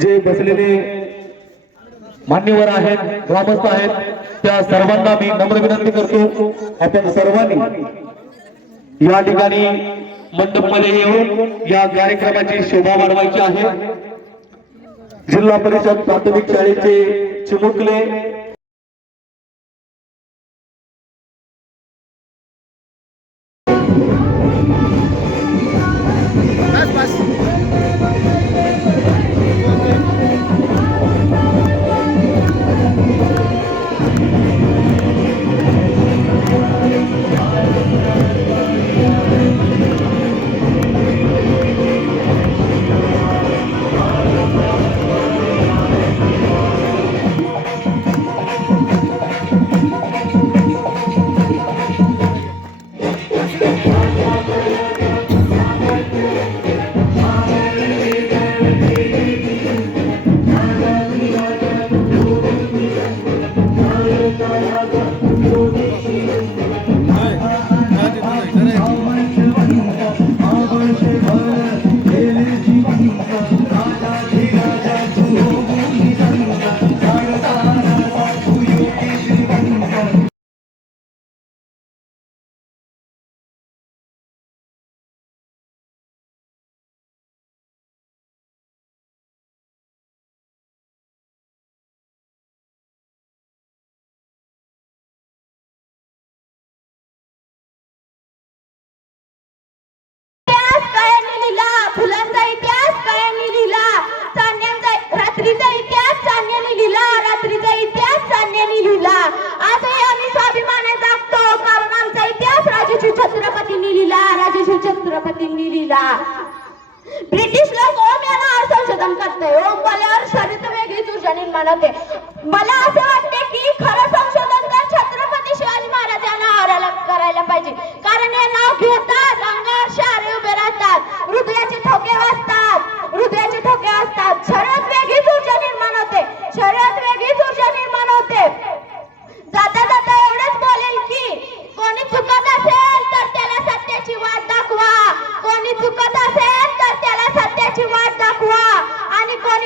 जे बसलेले मान्यवर आहेत ग्रामस्थ आहेत त्या सर्वांना मी नम्र विनंती करतो. आपण सर्वांनी या ठिकाणी मंडपमध्ये येऊन या कार्यक्रमाची शोभा वाढवायची आहे. जिल्हा परिषद प्राथमिक शाळेचे चिमुकले छत्रपतींनी लिहिला. ब्रिटिश लोक ओम याला संशोधन करते ओम बोल्यावर शरीर वेगळी ऊर्जा निर्माण होते. मला असं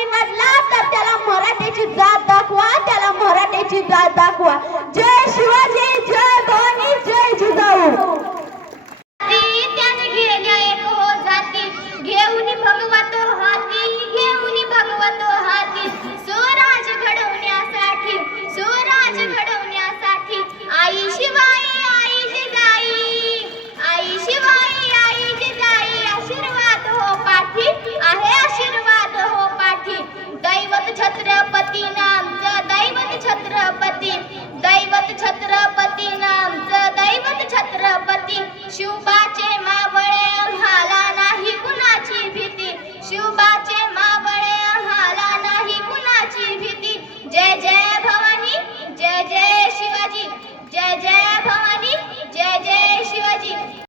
आणि कोणी तर त्याला मराठीची जात दैवत छत्रपती नामचं दैवत छत्रपती. शिवबाचे मावळे आम्हाला नाही कुणाची भीती. शिवबाचे मावळे आम्हाला नाही कुणाची भीती. जय जय भवानी जय जय शिवाजी. जय जय भवानी जय जय शिवाजी.